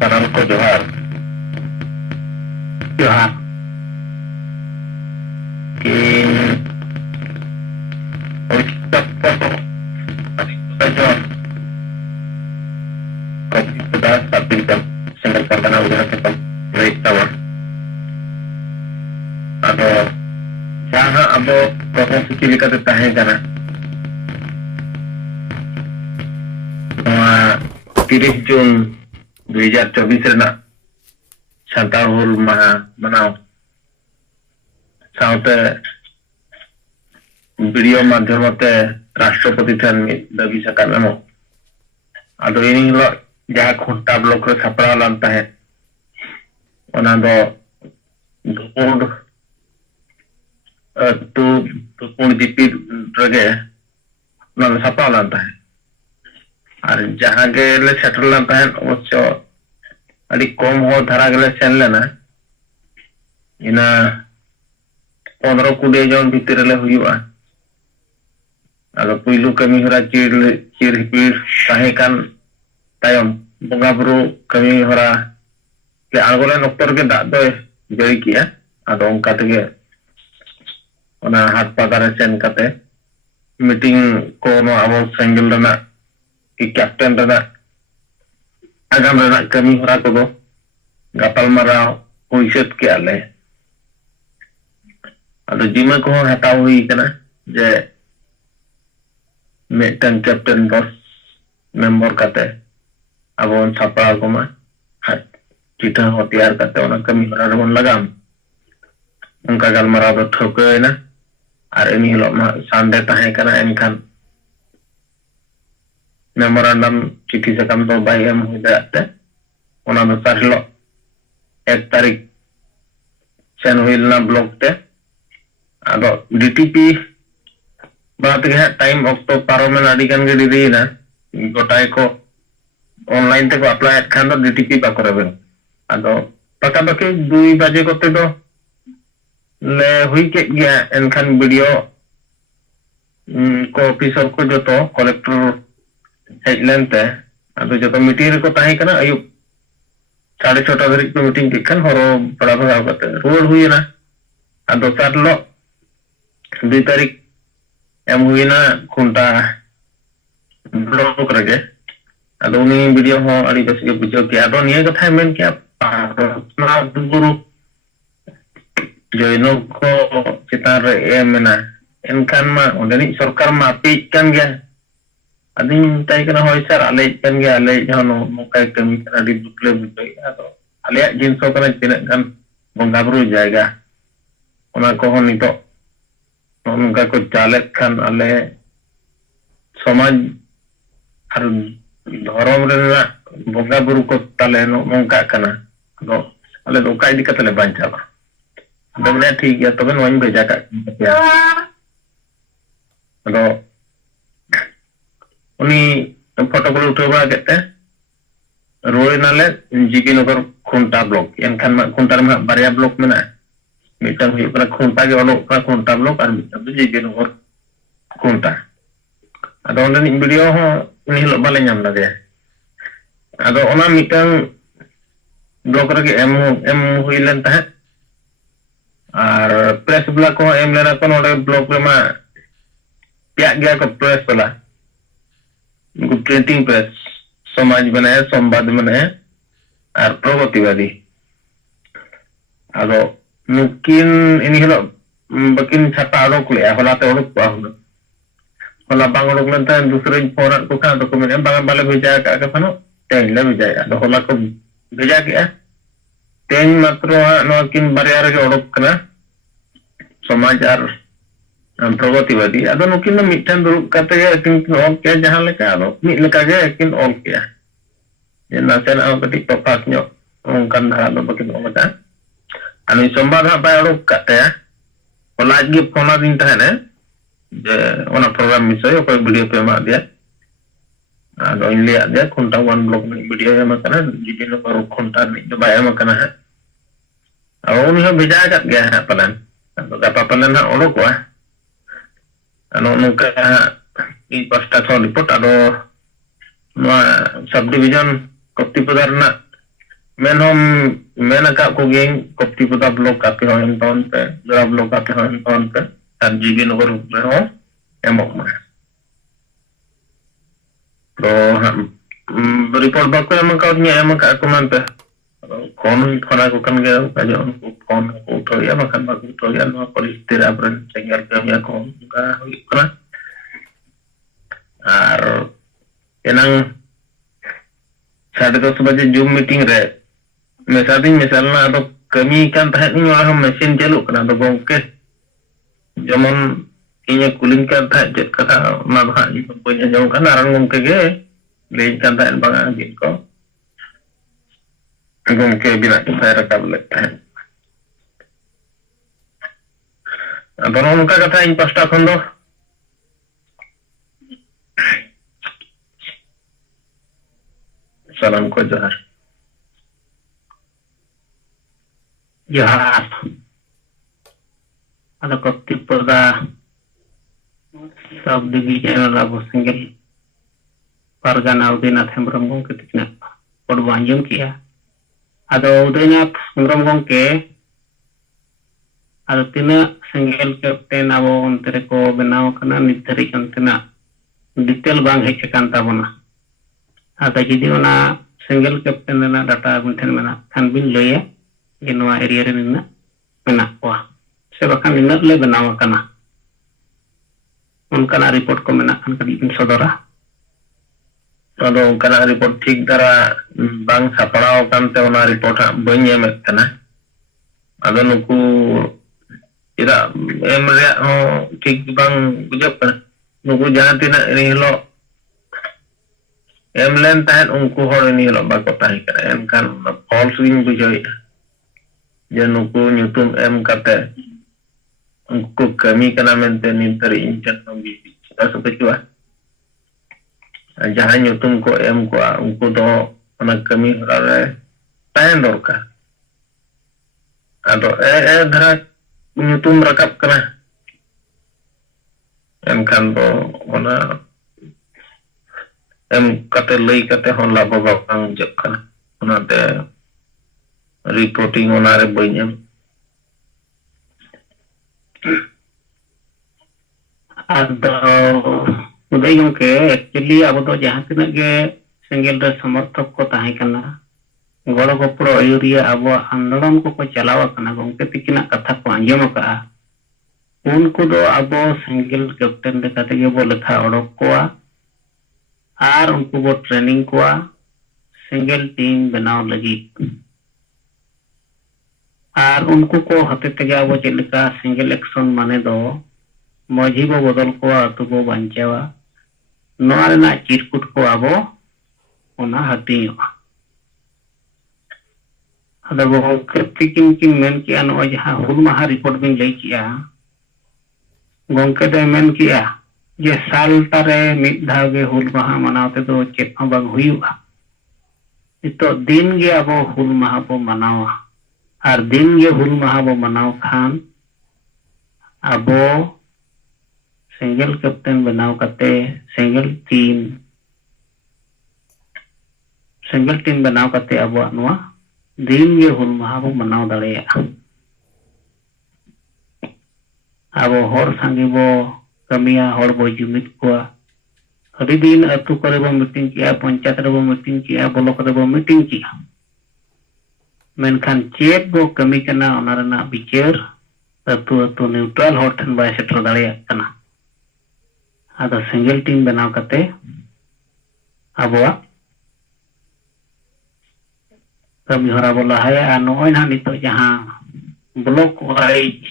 salam ko johar. Johar. Kin ucap foto. Kita johar. Kopi sudah tapi kita singkat karena udah kita break tawa. Ado jaha abo proses cili kata tahe kana. 30 Jun 2024 rena Santal Hul Maha Manaw saute video madhyamate Rashtrapati than dabi sakan emo ado ini hilo jaha khunta blok re sapra lan tahe ona do dupund dupund dipi rege lan sapra lan tahe আর जहाँ गेले settle लान तहन अवश्य अड़ी कम हो धारा गेले सेन लेना इना 15-20 जन भीतर ले हुआ आलो पुइलु कमी हरा चिर हिपिर ताहे कान तायम बंगा बुरु कमी हरा ले आगोले नक्तर के दाग दो जई किया आदो onka tege ona hat pagare sen kate meeting को नो आवो सेंगल रना कैप्टन रना आगाम रना कमी हरा को दो गपल मराव हुइसत के आले अदो जिमा को हटाव हुई कना जे मेटन कैप्टन बॉस मेंबर काते अब उन छापा को मा चिटा हो तैयार करते ओना कमी हरा रबन लगाम उनका गल मराव दो ठोके ना और इनी हिलो मा संडे ताहे कना एनखान मेमोरेंडम चिठी सकम तो बाई एम हुई दाते ओना दोसर हिलो 1 तारीख सेन हुइलना ब्लॉक ते आदो डीटीपी बात के टाइम ऑक्टो पारोमेन अडिगन गे दिदीना गोटाय को ऑनलाइन ते को अप्लाई खान दो डीटीपी बा करबे आदो पका बके 2 बजे कोते दो ले हुई के गया एनखान वीडियो को ऑफिसर को जो तो कलेक्टर हेडलेंते अदो जो तो मीटिंग को ताही कना अयु 6:30 धरि को मीटिंग के खान हरो बड़ा भगाव करते रोड हुई ना अदो सारलो 2 तारीख एम हुई ना खुंटा ब्लॉक रगे अदो उनी वीडियो हो अड़ी बस के बुझो के अदो निये कथा मेन के ना गुरु जोइनो को चितार एमना एनखान मा ओंडेनी सरकार मा पे kan गया अदिन ताई कना होय सर आले kan गया आले जनो मोकाय कमी अडी दुकले बुझई आदो आले जिनसो कना तिना गान बंगा बुरु जायगा ओना को हो नितो उनका को चालक खान आले समाज और धर्म रेना बंगा बुरु को ताले नोंका कना आदो आले दोका इदी कतले बांचाबा दमने ठीक है तबे नोइन भेजा का या अदो उनी फोटो को उठवा केते रोय नाले जीपी नगर खुंटा ब्लॉक एनखान मा खुंटा मा बारिया ब्लॉक मेना मिटन हुई पर खुंटा के वालो पर खुंटा ब्लॉक और मिटन जीपी नगर खुंटा अदो ओने वीडियो हो उनी हिलो बाले नाम लगे अदो ओना मिटन ब्लॉक रे एम हुई लेन ता और प्रेस ब्ला को एम लेना को नोडे ब्लॉक रे मा प्या गया को प्रेस वाला प्रिंटिंग प्रेस समाज बनाए संवाद बनाए और प्रगतिवादी आदो मुकिन इनी हिलो बकिन छापा अडोक ले होला ते अडोक पा होला बांग अडोक लेन ता दूसरे फोन को का तो कमेंट बांग बाले भेजा का फनो तेन ले भेजा आदो होला को भेजा के तेन मात्र नो किन बारिया रे अडोक कना समाज और प्रगतिवादी अदो नुकिन मिटन दुरुब कते किन ऑल के जहां लेका अदो मि लेका गे किन ऑल के ये नासेन आ कति पपास न्यो उनकान धारा दो बकिन ओमता अनि संवाद हा बाय अडोक कते होला गे फोना दिन तहने जे ओना प्रोग्राम मिसय को वीडियो पे मा दिया अदो इनले आदे खुंटा वन ब्लॉक में वीडियो है मकना जीबी नो खुंटा नि जो बाय मकना है अब उन्हें भेजा कर गया है पलन दापा पलन ना ओडो को अनो नुका ई पास्ता थो रिपोर्ट अदो नो सब डिवीजन कप्ती पदार ना Menom menakak ko geng kopti puta blok kape ho en ton pe dra blok kape ho en ton pe ar jibi no ru ho emok ma to report ba ko emang kau nya emang ka ko man pe kon khona ko kan ge ka jo kon ko to ya makan ba ko to ya no polistira abran cengal ke ya ko ka ikra ar enang साढ़े 10 बजे zoom meeting रे मेसादिन मिसालना अब कमी kan tahan ni orang mesin jaluk kena do gongke zaman inya kuling kan tahan jet kata na bah ni punya jauh kan arang gongke ge le kan tahan bang agin ko gongke bila saya rekam lek tahan abang nungka kata in pasta kondo salam ko johar Johar. Ada kopti pada sab division labu single Pargana Udinath Hembram Gongke tikna podbo anjum kia. Ado Udinath Hembram Gongke ado tina single captain abo ontere ko benaw kana nitari kantina detail bang hej kan tabona. Ada jadi ona single captain na data bunten mena kan bin loya Genua area nina menak wah sebakan nina le benawa kana unkana report ko menak kan kadi sodora ado kana report ठीक dara bang saparaw kan te ona report banya met kana ado nuku ira emre ho ठीक bang bujak kana nuku jahan tina ini lo emlen tahan unku hor ini lo bako tahi kana kan false wing bujoi Januku nyutum kate unku kami kana mente nintari incan nonggi kita sepecua jahan nyutum ko ko unku do anak kami rare tahan dorka ado dhara nyutum rakap kana kan do ona kate lei kate hon labo bakang jak kana ona te reporting onare banyam ado udah gongke actually abo do jahan tina ge single re samarthok ko tahe kana golo gopro ayuria abo andolon ko chalawa kana gongke tikina katha ko anjom ka unku do abo single captain de kate ge bo lekha odok koa ar unku bo training koa single team benaw lagi আর उनको को हाथे तगे अब चेलका single action माने दो मजी बो बदल को अतु बो बांचावा नोआर ना चिरकुट को आबो ओना हटियो अदा बो किन किन मेन किया नो जहां हुल महा रिपोर्ट बिन लई किया गोंके दे मेन किया जे साल तारे मिद धागे हुल महा मनावते तो चेक हो बाग हुयुआ इतो दिन गे आबो हुल महा बो मनावा और दिन ये हुल महा बो मनाव खान अबो सिंगल कैप्टन बनाव कते सिंगल टीम बनाव कते अबो नवा दिन ये हुल महा बो मनाव दाड़ेया अबो हर संगे बो कमिया हर बो जुमित कोआ अभी दिन अतु करे बो मीटिंग किया पंचायत रे बो मीटिंग किया ब्लॉक रे बो मीटिंग किया मेनखान चेक बो कमी कना ओना रना बिचार अतु अतु न्यूट्रल हॉट ठन बाय सेटर दाड़ेया कना आदा सिंगल टीम बनाव कते अबवा कमी हरा बोला है आ नोय ना नितो जहां ब्लॉक वाइज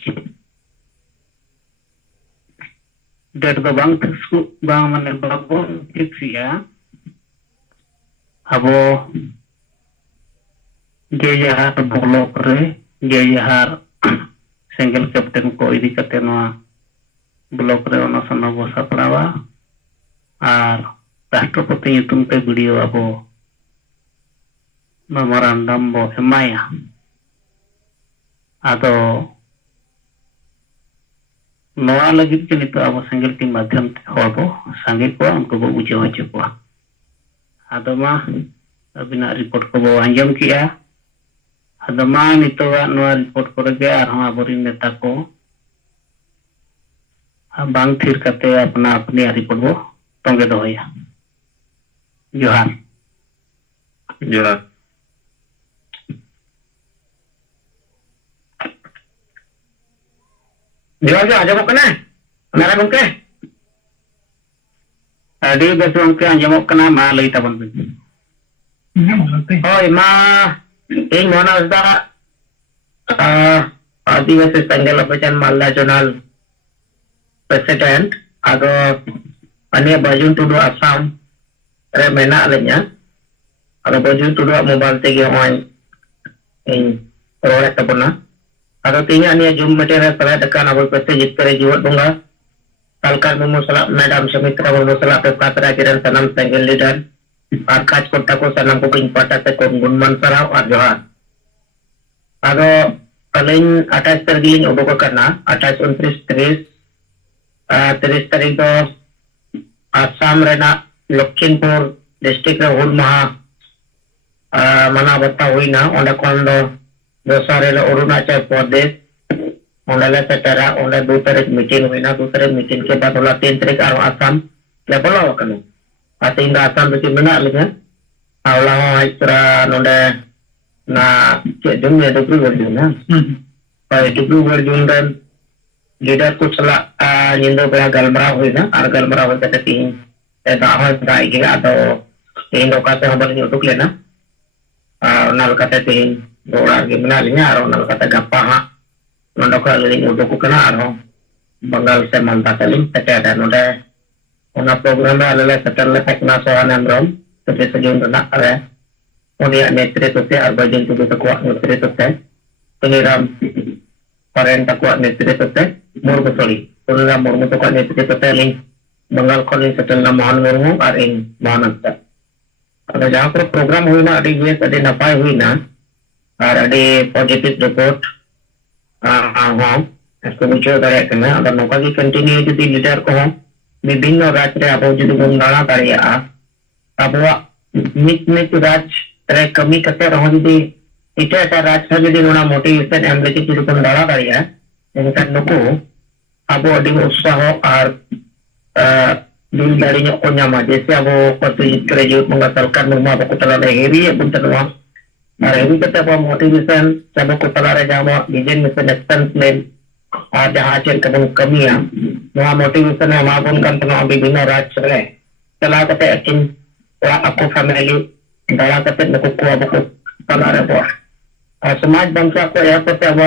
डेट दो बांग फिक्सु बांग माने ब्लॉक फिक्सिया अबो जे जहार ब्लॉक रे जे जहार सिंगल कैप्टन को इदी कते नोआ ब्लॉक रे ओना सनो बो सपड़ावा आर राष्ट्रपति युतुम पे वीडियो अबो मेमोरेंडम बो एमाया आदो नोआ लगित के नितो अबो सिंगल टीम माध्यम हो बो संगे को उनको बो बुझाव हचो को आदो मा अबिना रिपोर्ट को बो अंजम किया ᱟᱫᱚ ᱢᱟ ᱱᱤᱛᱚᱜᱟᱜ ᱱᱚᱣᱟ ᱨᱤᱯᱳर्ट ᱠᱚᱨᱮ ᱜᱮ ᱟᱨᱦᱚᱸ ᱟᱵᱚᱨᱤᱱ ᱱᱮᱛᱟ ᱠᱚ ᱵᱟᱝ ᱛᱷᱤᱨ ᱠᱟᱛᱮ ᱟᱯᱱᱟ ᱟᱯᱱᱤᱭᱟᱜ ᱨᱤᱯᱳर्ट ᱵᱚ ᱛᱚᱸᱜᱮ ᱫᱚᱦᱚᱭᱟ। ᱡᱚᱦᱟᱨ। ᱡᱚᱦᱟᱨ। ᱡᱚᱦᱟᱨ ᱜᱮ ᱟᱸᱡᱚᱢᱚᱜ ᱠᱟᱱᱟ ᱱᱟᱨᱟ ᱜᱚᱝᱠᱮ? ᱟᱹᱰᱤ ᱵᱮᱥ ᱜᱚᱝᱠᱮ ᱟᱸᱡᱚᱢᱚᱜ ᱠᱟᱱᱟ, ᱢᱟ ᱞᱟᱹᱭ ᱛᱟᱵᱚᱱ ᱵᱤᱱ। ᱦᱳᱭ ᱢᱟ ᱤᱧ ᱢᱳᱦᱚᱱ ᱦᱟᱸᱥᱫᱟ आदिवासी संगठन ऑपरेशन मालदा जोनल प्रेसिडेंट आदो अने बाजुन टुडू आसाम रे मेना ले냐 आदो बाजुन टुडू मोबाइल तेगे होय इन रोड़े तबना आदो तिnya ने जुम मटेरियल सलाह दकान अब पते जितरे जीवत दूंगा सालकार मुमु सलाह मैडम सुमित्रा मुमु सलाह पे पात्रा किरण सनम संगल लीडर आकाश कोट्टा को सनम को इन पाटा से को गुणमान सराव और जोहार आदो कलिंग 28 तारीख उडुक करना 28 29 30 30 तारीख दो आसाम रेना लखीमपुर डिस्ट्रिक्ट रे हुल महा मना बता हुईना ओंडे कोन दो दोसारे ले अरुणाचल प्रदेश ओंडे ले सेटरा ओंडे 2 तारीख मीटिंग हुईना 2 तारीख मीटिंग के बाद होला 3 तारीख आरो आसाम ले बोलो कने आतिंग आसाम बिच मेना लेगे आवला हाइतरा नोंडे ना जन्म है डब्ल्यू वर्जन ना पर डब्ल्यू वर्जन रन लीडर को चला निंदो बड़ा गलमरा हुई ना और गलमरा होते थे तीन दाहर दाई के आतो तीन लोग का हम बनी उठुक लेना नाल का तीन दोड़ा के बना लिया और नाल का गप्पा हाँ नोंडो का लेनी उठुक करना और बंगाल से मनता चलिंग तटे ada नोंडे उना प्रोग्राम में अलग सेटल ले तकना सोहान एमरम तो जैसे जो ना अरे उन्हें नेतृत्व से और बजन टुडू तकवा नेतृत्व से पेनिराम फरेन तकवा नेतृत्व से मुर्मू सॉरी पेनिराम मुर्मू तकवा नेतृत्व से लिंग बंगाल कॉलेज सेटल ना महान मुर्मू और इन महान अंतर अगर जहाँ पर प्रोग्राम हुई ना अड़ी बेस अड़ी नपाय हुई ना और अड़ी पॉजिटिव रिपोर्ट हाँ इसको मुझे दरे करना अगर नौका की कंटिन्यू जदी लीडर को विभिन्न राज्य रे अब जदी बन दाना दाड़िया अब मित राज रे कमी कते रहो जदी इटा एटा राज जदी नोना मोटिवेशन एम लेके जदी बन दाड़ा दाड़िया एनका नुको अब अड़ी उत्साह और दिल दाड़ी ᱧᱚᱜ को ᱧᱟᱢᱟ जैसे अब पति ग्रेजुएट मंगा सरकार नुमा को तला रे हेवी बुन तनवा और हेवी कते अब मोटिवेशन सब को तला रे Jama vision mission action plan और जहां चल कबन कमिया नोआ मोटिवेशन है मा बुन kan तनवा विभिन्न राज्य रे चला कते अकिन आपको फैमिली दाड़ा कते नुको को अब को तला रे बो समाज बंचा को या कते अब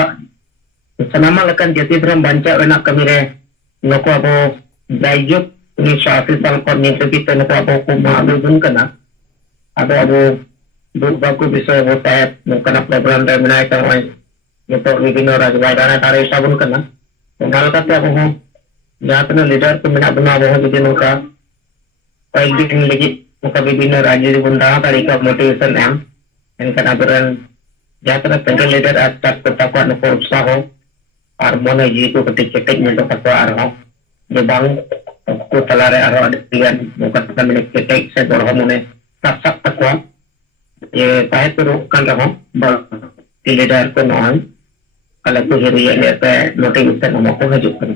सनामा लकन जति धर्म बंचा रेना कमी रे नुको अब जायजुक ini syafil salkon yang kita nak apa kuma dun kana ada abu dun baku bisa hotat mungkin program dan menaik kawai itu विभिन्न राजवाड़ा तारे sabun kana kenal kata aku जहाँ तक लीडर को मेना बना वो jadi मुका पहले दिन लगी मुका विभिन्न राज्य di bunda तारीख का motivation em इनका नाबरन जहाँ तक single leader atas kota kuat nuko usaha ho harmoni jitu ketik ketik mentok kata arho je bang को तलारे आरो अधिकारियन मुकदमा में केटेक से बरहमुने साक्षात तकवा ये ताहे तो kan रहो बल लीडर को non kalau ko hiriya le pe motivation mo ko hajuk kan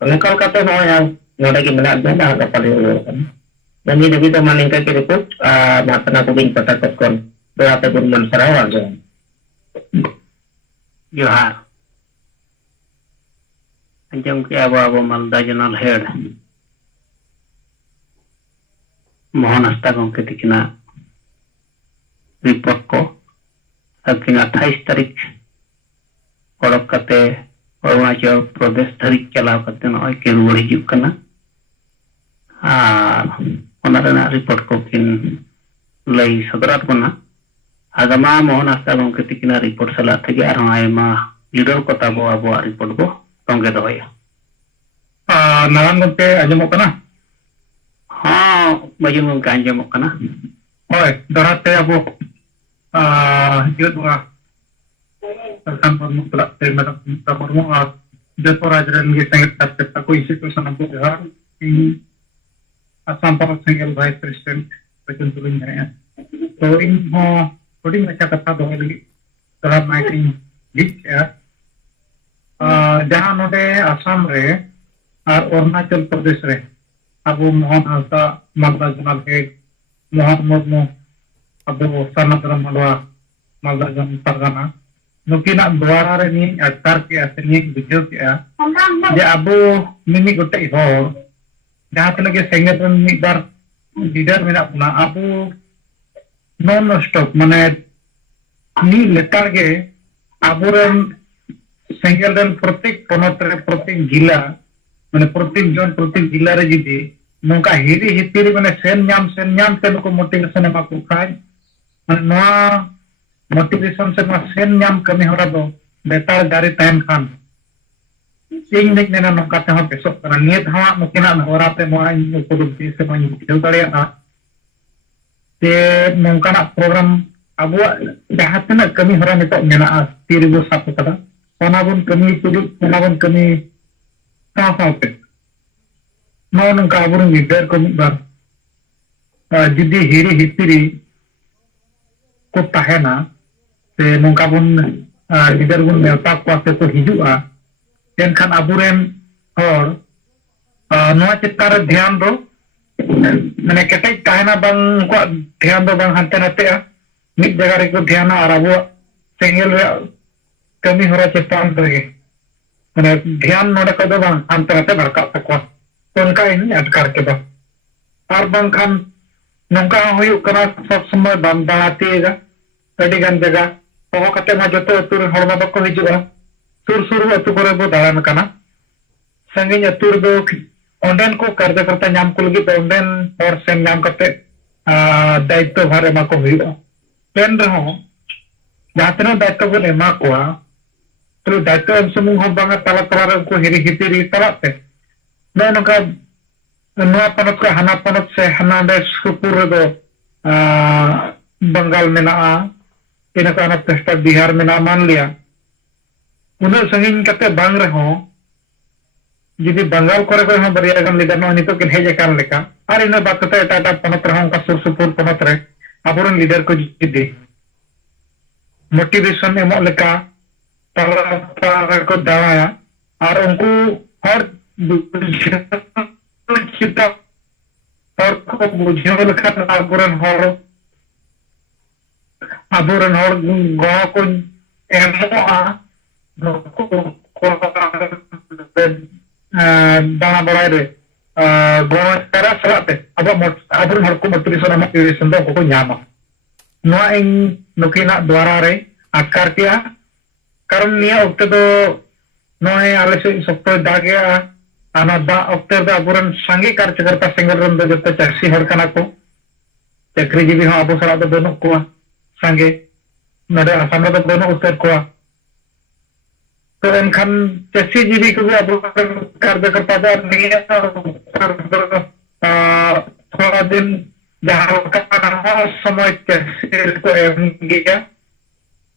ngkal kata no yang node ki menak da da paling dan ini kita maningkat ke report matana ko bin pata kon berapa gunman Sarawak Johar अंजम के अब Malda general head Mohan Hansda गंके तिकिना report को अकिन 28 तारीख ओडक कते अरुणाचल प्रदेश धरिक चलाव कते नय के रुवाड़ हिजुक कना ओना रेना रिपोर्ट को किन लई सदरात बना आगमा मोहन हंसदा गंके तिकिना रिपोर्ट सला थेगे आरो आयमा लीडर को ताबो आबो रिपोर्ट को तोंगे दोया नारायण गंके आंजमोग कना हाँ बजन गंके आंजमोग कना होय दराते अबो युद्ध सरकार परमु तलाते मैडम परमु और जयपुर राजरन के संगत तक को इंस्टीट्यूशन को जोहार असम पर सिंगल वाइस प्रेसिडेंट बचन तुलिन है तो इन हो थोड़ी मचा कथा दो लगी solar lighting dikya jahan node Assam re ar Arunachal Pradesh re abu Mohan Hasa Malda Janal Heg Mohan Murmu abu Sanadram Malwa Malda Janal Pargana nukinak dwara re ni atar ke asli bujau ke je abu mimi gote hor jahan tinage sengetan ni bar leader menak puna abu non stop mane ni letar ge aburan senggel dan protek ponotre protek gila mane protek jon protek gila re jidi nongka hiri hitiri mane sen nyam te ko motivation ema ko khai mane noa motivation se ma sen nyam kami hora do betar dari tahan khan ing nik nena nongka te ha besok kana net ha mukina hora te moa in ko do se ma ni video dare a te nongka na program abuak jahat na kami hora nitok mena tiribu satu kada onabun kami tuju onabun kami sahape no nongka aburun leader ko bar jidi hiri hitiri ko tahena te nongka bun leader bun nelta ko se ko hijua enkhan aburen hor noa chitar dhyan do mane ketai tahena bang ko dhyan do bang hante nate mid jaga re ko dhyan ar abuak sengel re kami hora chetan rege mane dhyan node ko do bang hante nate barka takwa tonka ini adkar ke ba ar bang khan nongka hoyuk kana sob samay bandati ga adi gan jaga poho kate ma joto atur horma ba ko hijua sur atu kore bo dalan kana sangin atur do onden ko karyakarta nyam ko lagi onden or sen nyam kate daitto bhare ma ko hujua pen reho jatna daitto bon ema ko to daitto sumung ho banga tala tala ko hiri hitiri talate no noka noa panot ka hana panot se hana de supur do Bengal mena ina ka anak testa Bihar mena man liya unang sangin kate bang reho jadi Bengal kore ko ha bariya gam leader no nito kin heje kan leka ar ina bat kate tata panot reho ka sur supur panot re apuran leader ko jidi motivation emo leka tala ko dawaya ar unku har kita और को बुझे लखन आबुरन हर गो को एमोआ को दाना बड़ाई रे गो तेरा सलाते अब आबुरन हर को मोटिवेशन दो को न्यामा नोआ इन नुकिना द्वारा रे आकार किया कारण निया उक्ते दो नोए आले से सप्तो दागे ana da okter da aburan sangi karyakarta sengeran do joto chaksi hor kana ko chakri jibi ho abu sara do banuk ko sange nade asam do banuk uster ko to enkhan chaksi jibi ko abu karyakarta da niya thoda din jahan kana somoy chaksi ko em giya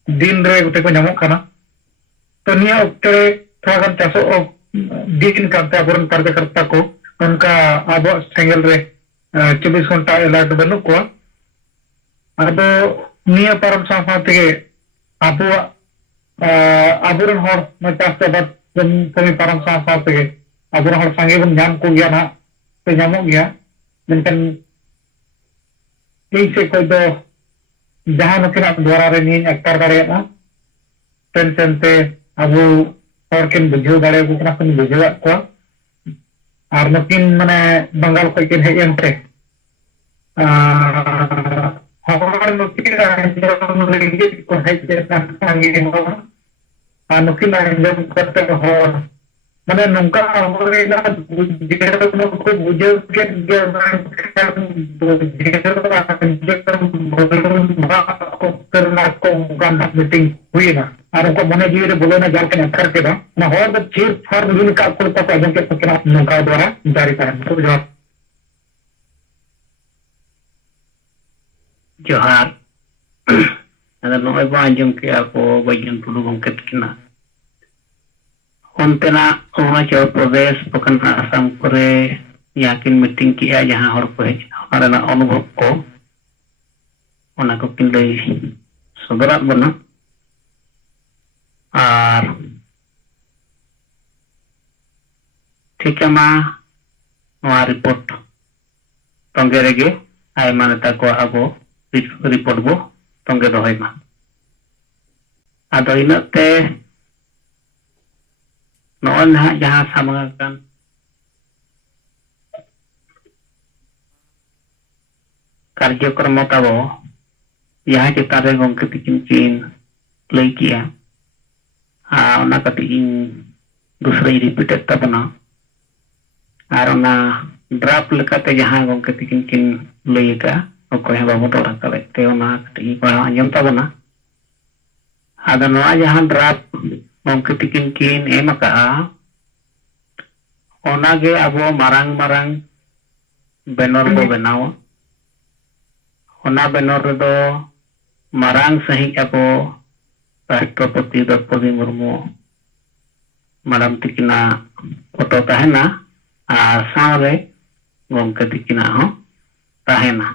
din re gote ko nyamok kana to niya okter thoda chaso दिन करते अपुरन कार्यकर्ता को उनका अब सेंगल रे 24 घंटा alert बनु को अब निया परम साफाते अब अपुरन हर मचास्ते बाद कमी परम साफाते अपुरन हर संगे बन नाम को गया ना तो नामो गया लेकिन ठीक से कोई तो जहां नकरा द्वारा रे नी एक्टर करे ना टेंशन ते अब और किन बुझो दाड़े को कना किन बुझो को और नकिन माने बंगाल को किन हेन पे हमार नकिन जो लेंगे को है के संगे हो आ नकिन जो करते हो माने नंका हमरे ना बुझो को बुझो के करना को गाना मीटिंग हुई ना और उनको मने जीरे बोलो ना जाके कर के ना हो द चीज फॉर यून का को तक अजन के पकड़ा नौका द्वारा जारी करें तो जवाब जोहार अगर नोय बांजम के आपको बजन टुडू गमके तकिना onteना अरुणाचल प्रदेश पकन आसाम करे याकिन मीटिंग किया जहां हर को हमारा अनुभव को ओना को किन लई सदरात बना ᱠᱟᱢᱟ ᱱᱚᱣᱟ ᱨᱤᱯᱳर्ट ᱛᱚᱸᱜᱮ ᱨᱮᱜᱮ ᱟᱭᱢᱟ ᱱᱮᱛᱟ ᱠᱚ ᱟᱵᱚ ᱨᱤᱯᱳर्ट ᱵᱚ ᱛᱚᱸᱜᱮ ᱫᱚᱦᱚᱭ ᱢᱟ ᱟᱫᱚ ᱤᱱᱟᱹᱜ ᱛᱮ ᱱᱚᱜᱼᱚᱭ ᱱᱟᱦᱟᱜ ᱡᱟᱦᱟᱸ ᱥᱟᱢᱟᱝ ᱟᱠᱟᱱ ᱠᱟᱨᱡᱚᱠᱨᱚᱢ ᱛᱟᱵᱚ ᱡᱟᱦᱟᱸ ᱪᱮᱛᱟᱱ ᱨᱮ ᱜᱚᱢᱠᱮ ᱛᱤᱠᱤᱱ ᱠᱤᱱ ᱞᱟᱹᱭ ᱠᱮᱜᱼᱟ ᱚᱱᱟ ᱠᱟᱹᱴᱤᱡ ᱤᱧ ᱫᱩᱥᱨᱟᱹᱧ ᱨᱤᱯᱤᱴᱮᱫ ᱛᱟᱵᱚᱱᱟ ᱟᱨ ᱚᱱᱟ ᱰᱨᱟᱯ ᱞᱮᱠᱟᱛᱮ ᱡᱟᱦᱟᱸ ᱜᱚᱢᱠᱮ ᱛᱤᱠᱤᱱ ᱠᱤᱱ ᱞᱟᱹᱭ ᱟᱠᱟᱜᱼᱟ ᱚᱠᱚᱭ ᱦᱚᱸ ᱵᱟᱵᱚ ᱨᱚᱲ ᱦᱟᱛᱟᱲᱮᱫ ᱛᱮ ᱚᱱᱟ ᱠᱟᱹᱴᱤᱡ ᱤᱧ ᱯᱟᱲᱦᱟᱣ ᱟᱸᱡᱚᱢ ᱛᱟᱵᱚᱱᱟ ᱟᱫᱚ ᱱᱚᱣᱟ ᱡᱟᱦᱟᱸ ᱰᱨᱟᱯ ᱜᱚᱢᱠᱮ ᱛᱤᱠᱤᱱ ᱠᱤᱱ ᱮᱢ ᱟᱠᱟᱜᱼᱟ ᱚᱱᱟᱜᱮ ᱟᱵᱚ ᱢᱟᱨᱟᱝ ᱢᱟᱨᱟᱝ ᱵᱮᱱᱚᱨ ᱵᱚ ᱵᱮᱱᱟᱣᱟ ᱚᱱᱟ ᱵᱮᱱᱚᱨ ᱨᱮᱫᱚ ᱢᱟᱨᱟᱝ ᱥᱟᱺᱦᱤᱡ ᱟᱵᱚ राष्ट्रपति द्रौपदी मुर्मू मैडम तकिना फोटो तहना और सावरे गंके तकिना हो तहना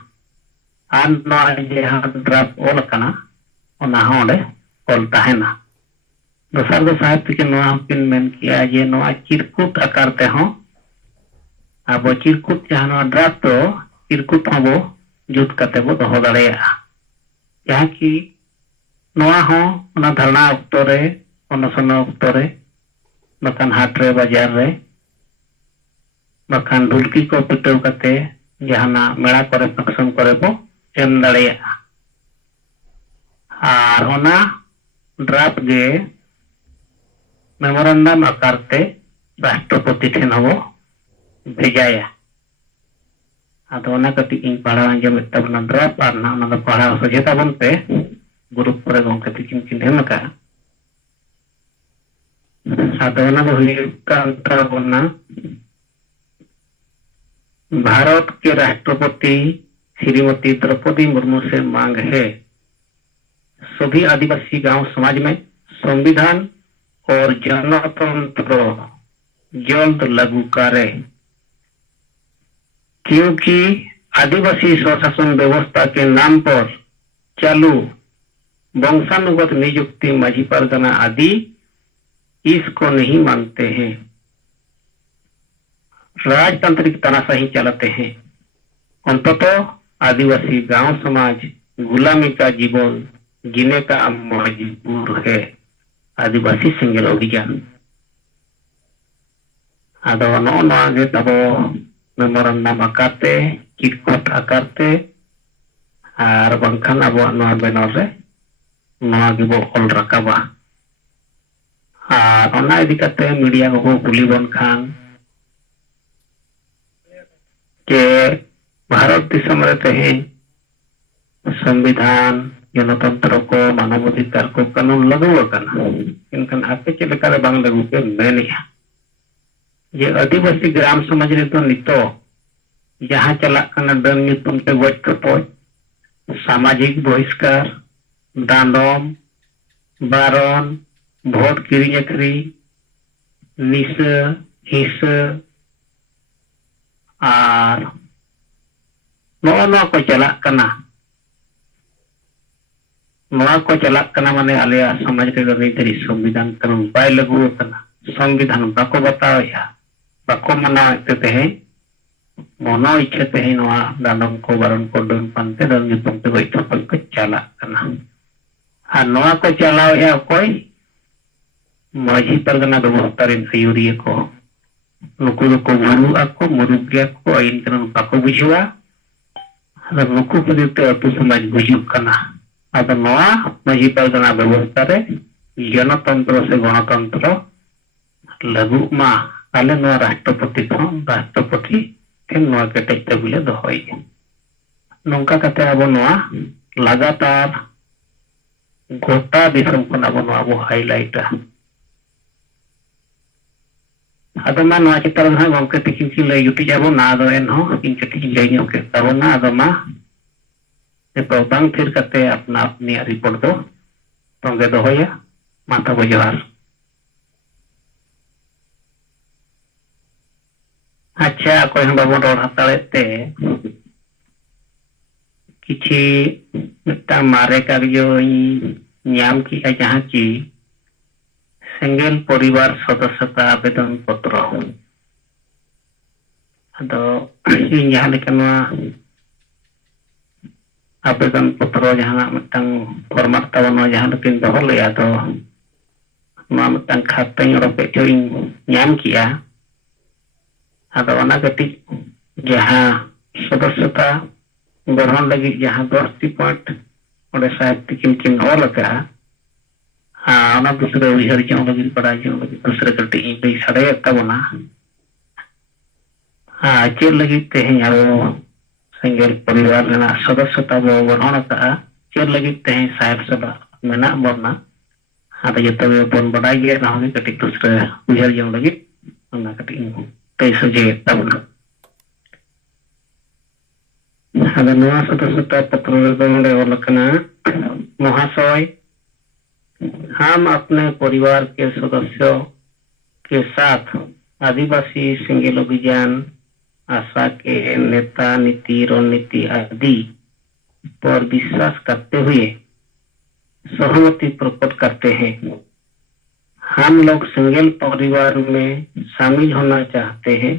और नोआ जहां ड्राफ्ट ऑल कना ओना होंडे ऑल तहना दोसर दो साहेब तकिन नोआ किन मेन किया जे नोआ चिरकुट आकार ते हो अब चिरकुट जहां नोआ ड्राफ्ट तो चिरकुट हबो जुट कते बो दोहो दाड़ेया जहां की नोआ हो ओना धरना ऑक्टो रे अनशन ऑक्टो रे बखान हाट रे बाजार रे बखान ढुलकी को पिटव कते जहाना मेला करे फंक्शन करे बो एम दाड़ेया और ओना ड्राफ्ट गे मेमोरेंडम आकार ते राष्ट्रपति ठेन हबो भेजाया आदो ओना कटी इन पढ़ा अंजम तबना ड्राफ्ट और ना ओना पढ़ा सजे तबन पे ग्रुप पर गंके तकिन किन एम का साधना होना भारत के राष्ट्रपति श्रीमती द्रौपदी मुर्मू से मांग है सभी आदिवासी गांव समाज में संविधान और जनतंत्र जल्द लागू करे क्योंकि आदिवासी स्वशासन व्यवस्था के नाम पर चालू वंशानुगत नियुक्ति माझी परगना आदि इसको नहीं मानते हैं राजतांत्रिक तानाशाही चलाते हैं अंततः आदिवासी गांव समाज गुलामी का जीवन जीने का मजबूर है आदिवासी सिंगल अभियान आदो नोगे तब मेमोरेंडम आकारते चिरकुट आकारते और बंखान अब बेनर रे ऑल रकाबा और मीडिया को कुली बन खान के भारत दिसम रे तेहें संविधान जनतंत्र को मानवाधिकार को कानून लागू अकाना इनखान आपे चलेका बांग लागू के मेनिया जे आदिवासी ग्राम समाज रे तो नितो जहां चला कना दन नितुम ते गज कटोय सामाजिक बहिष्कार दांडम बारन भोट किरिंग अखरी निशा हिस्सा और नोआ को चलाक कना माने आले समाज के गरी संविधान कानून बाय लागू कना संविधान बाको बताया बाको मना ते है मनो इच्छा ते है नोआ दांडम को बारन को डन पानते दन जुतम ते गई थपल को चलाक कना और नोआ को चलाओ है कोई माझी परगना व्यवस्था रे आयुरिया को नुकु को मुरु को मुरुगिया को आइन कानून बाको बुझवा और नुकु को देते अतु समाज बुझु कना आदो नोआ माझी परगना व्यवस्था रे जनतंत्र से गणतंत्र लागू मा आले नोआ राष्ट्रपति को राष्ट्रपति ठेन नोआ केटे तबिले दोहई नोंका कते अब नोआ लगातार गोटा दिसम को अब नोआ बो हाईलाइट आदो मा नोआ चित्र ना गमके तिकिन की लय युटी जाबो ना दो एन हो इन कटी लय नो के तब ना आदो मा ने प्रोग्राम फिर करते अपना अपनी रिपोर्ट दो तोंगे दो होया माता को जोहार अच्छा कोई हम बाबू रोड हताते किछि मिटा मारे का जो न्याम की जहां की सिंगल परिवार सदस्यता आवेदन पत्र अदो इन जहाँ लेका नवा आवेदन पत्र जहाँ मिटन फॉर्मेट तब जहाँ लेकिन दोहो लेया तो नवा मिटन खाता ओडोके जो इन ᱧᱟᱢ किया अदो ओना कटी जहाँ सदस्यता बढ़ाने लगी जहाँ 10 पॉइंट ओडे साहित्य किन ऑल का ओना दूसरे उहर जो लगी पढ़ाई जो लगी दूसरे कटी इन साड़े तबना चेर लगी तेहें अब सेंगेल परिवार रेना सदस्यता बो बढ़ाना का चेर लगी तेहें साहेब सभा मेना बरना आदा जतो बन बड़ाई गे ना होगी कटी दूसरे उहर जो लगी ओना कटी तै सजे तबना आदा नवा सदस्यता पत्र में ओलकना महाशय हम अपने परिवार के सदस्यों के साथ आदिवासी सेंगेल अभियान आशा के नेता नीति रणनीति आदि पर विश्वास करते हुए सहमति प्रकट करते हैं। हम लोग सेंगेल परिवार में शामिल होना चाहते हैं।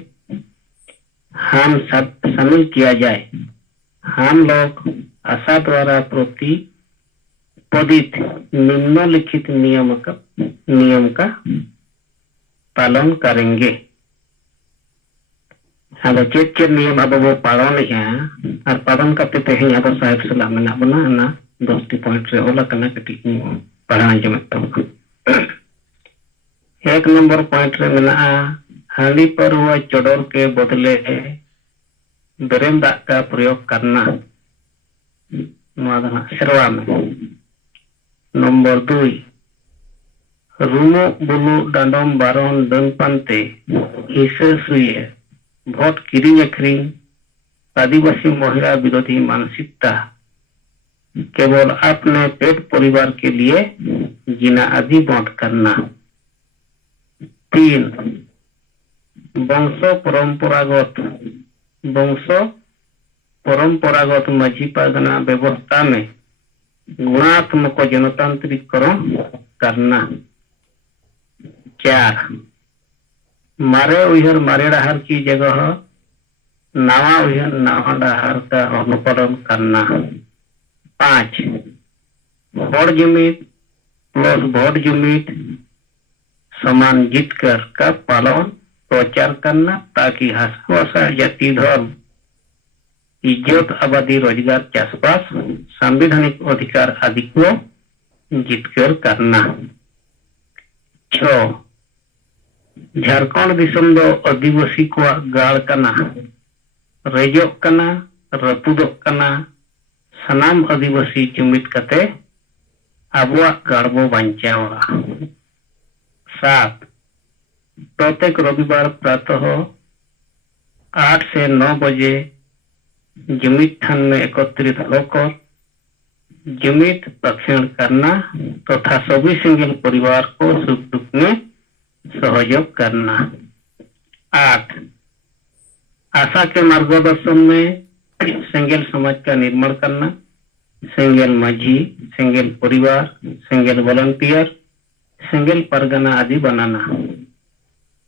हम सब शामिल किया जाए। हम लोग आशा द्वारा प्रतिपादित निम्नलिखित नियम का पालन करेंगे। अब चेक नियम अब वो पालन और पालन करते तेहें अब साहेब सलाह में बना 10 पॉइंट रे ओला कना कटी पढ़ा जमता 1 नंबर पॉइंट रे मेना हांडी पर हुआ चोडोर के बदले दरेम दाग का प्रयोग करना सेरवा में। नंबर 2 रूमो बुलू डांडम बारन दन पानते हिस्से सुए भोट किरिंग अखरिंग आदिवासी महिला विरोधी मानसिकता केवल अपने पेट परिवार के लिए जीना आदि बांट करना। 3 वंश परंपरागत माझी पागना व्यवस्था में गुणात्मक जनतांत्रिकरण करना। 4 मारे उहर मारे डाहर की जगह नवा उहर नवा डाहर का अनुकरण करना। 5 vote Jumit plus vote Jumit समान जीतकर का पालन प्रचार करना ताकि हंसा जाति धर्म इज्जत आबादी रोजगार चाषबास संवैधानिक अधिकार आदि को जीतकर करना। 6 झारखंड दिसम दो आदिवासी को गाड़ कना रेजोक कना रपुदोक कना सनाम आदिवासी जुमित कते आबुआ गाड़बो बांचावा। 7 प्रत्येक रविवार प्रातः 8 से 9 बजे जुमित थान में एकत्रित होकर जुमित प्रक्षण करना तथा सभी सिंगल परिवार को सुख दुख में सहयोग करना। 8 आशा के मार्गदर्शन में सेंगेल समाज का निर्माण करना, सेंगेल माझी, सेंगेल परिवार, सेंगेल वॉलंटियर, सेंगेल परगना आदि बनाना।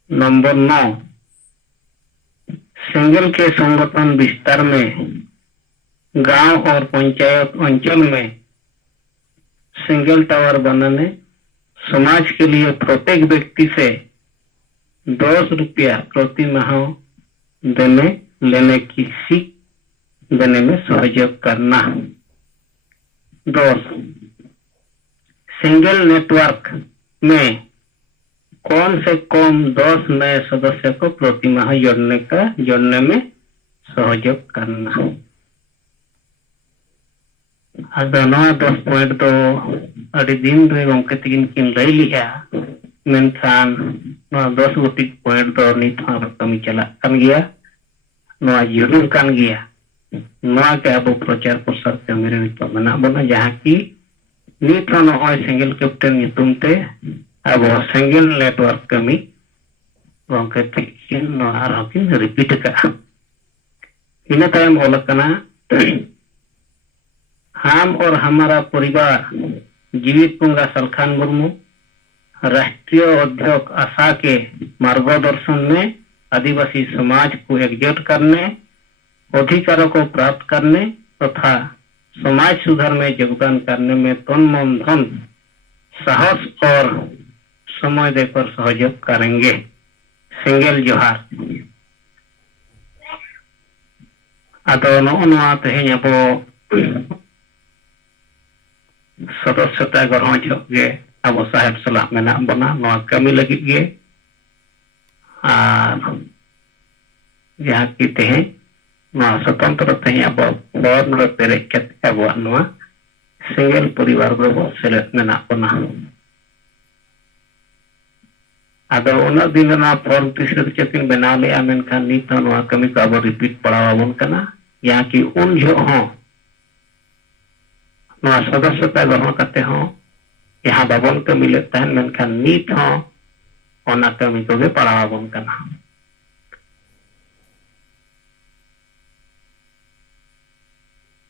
नंबर 9 सेंगेल के संगठन विस्तार में गांव और पंचायत अंचल में सेंगेल टावर बनाने, समाज के लिए प्रत्येक व्यक्ति से 10 रुपया प्रति माह लेने की सीख देने में सहयोग करना। 10 सिंगल नेटवर्क में कम से कम 10 नए सदस्य को प्रति माह जोड़ने में सहयोग करना। अद 10 पॉइंट तो अड़ी दिन रे गंके तकिन किन लई लिया मेनखान 10 गोटी पॉइंट तो नित कमी चला कन गया जरूर कान गया के अब प्रचार प्रसार कमी रे नित मना बना जहां की नित नय सिंगल कैप्टन नितुम ते अब सिंगल नेटवर्क कमी गंके तकिन आरकिन रिपीट का इन टाइम ओलकना हम और हमारा परिवार जीवित पुंगा सलखान मुर्मू राष्ट्रीय अध्यक्ष आशा के मार्गदर्शन में आदिवासी समाज को एकजुट करने, अधिकारों को प्राप्त करने तथा समाज सुधार में योगदान करने में तन मन धन साहस और समय देकर सहयोग करेंगे। सिंगल जोहार। आदो नोआ तेहें अब सदस्यता ग्रहण गे अब साहेब सलाह मेना बना नोआ कमी लगी गे आर जहाँ की तेहें नोआ स्वतंत्र तेहें अब फॉर्म रे पेरेज कते अब नोआ सिंगल परिवार रे सेलेक्ट मेना बना आदो उना दिन ना फॉर्म तीसरे चेकिन बनाव ले मेनखान नित नोआ कमी को अब रिपीट पढ़ावाबन कना यहाँ की उन जो हो नोआ सदस्यता ग्रहण करते हो यहाँ बाबन कमी लेता है मेनखान नित हो ओना कमी को भी पढ़ावाबन कना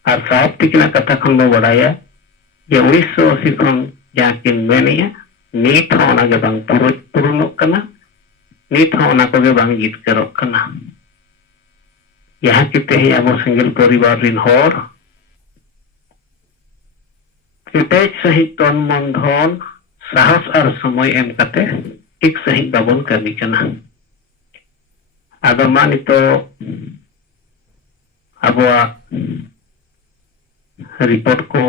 और साहब तिकना कथा खन बो बड़ाया जे 1980 खन जहाँ किन मेनिया नीत हो ओना के बांग पुरुनोक कना नीत हो ओना को के बांग जितकरोक कना यहाँ की तेही अब सिंगल परिवार रिन होर केटेज सही तन मन धन साहस और समय एम कते एक सही बाबन कमी कना आदो मानी तो अब रिपोर्ट को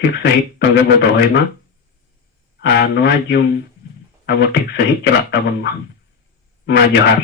ठीक सही तंगे बो दोहयमा आ नोआ जुम अब ठीक सही चला ताबन मा जोहार।